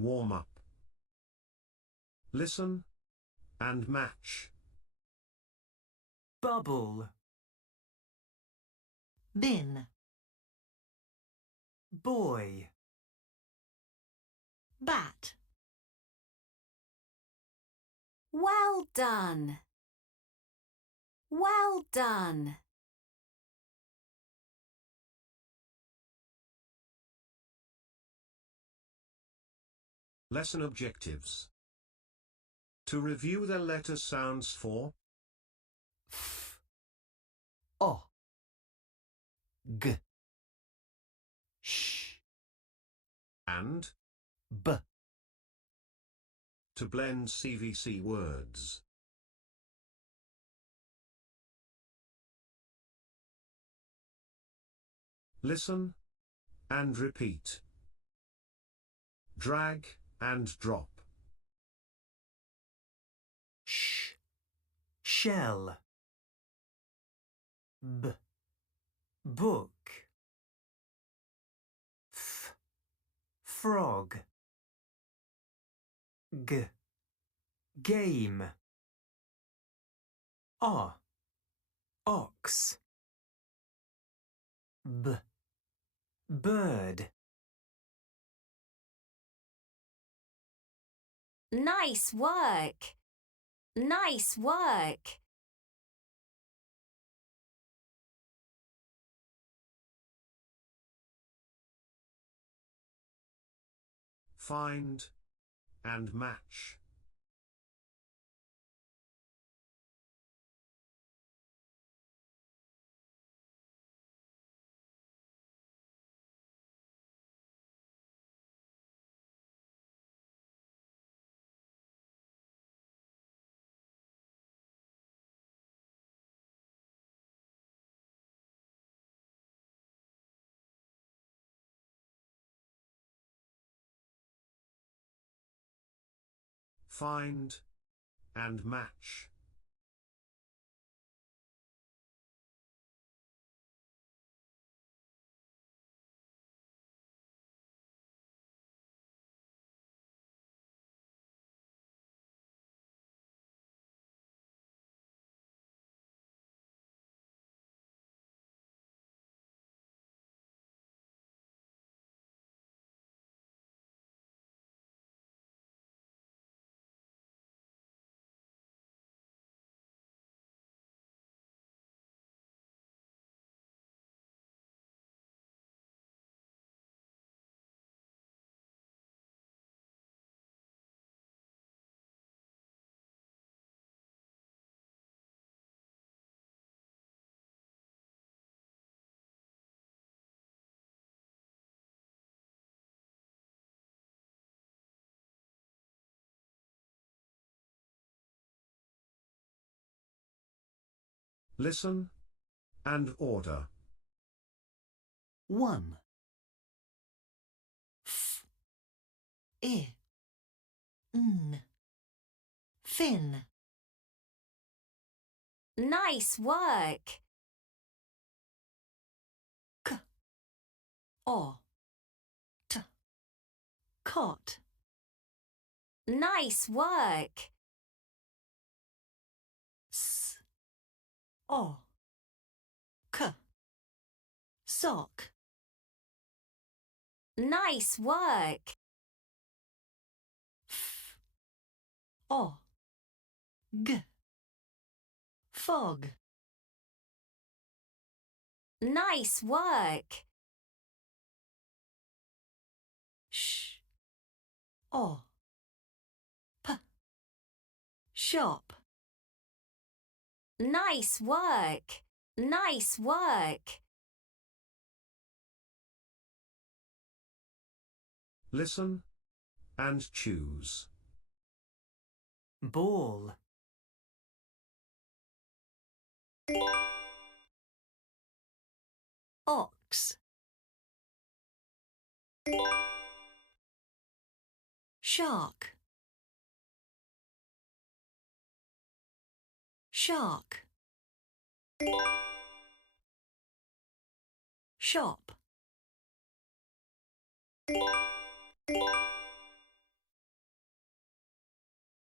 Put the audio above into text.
Warm up. Listen and match. Bubble. Bin. Boy. Bat. Well done. Well done. Lesson objectives. To review the letter sounds for F. O. G. Sh. and B. to blend CVC words. Listen and repeat. Drag and drop. Sh. Shell. B. Book. F. Frog. G. Game. O. Ox. B. Bird. Nice work. Nice work. Find and match. Find and match. Listen and order. 1. F. I. N. Fin. Nice work. K. O. T. Cot. Nice work. S. O. K. Sock. Nice work. F. O. G. Fog. Nice work. Sh. O. P. Shop. Nice work. Nice work. Listen and choose. Ball. Ox. Shark. Shark. Shop.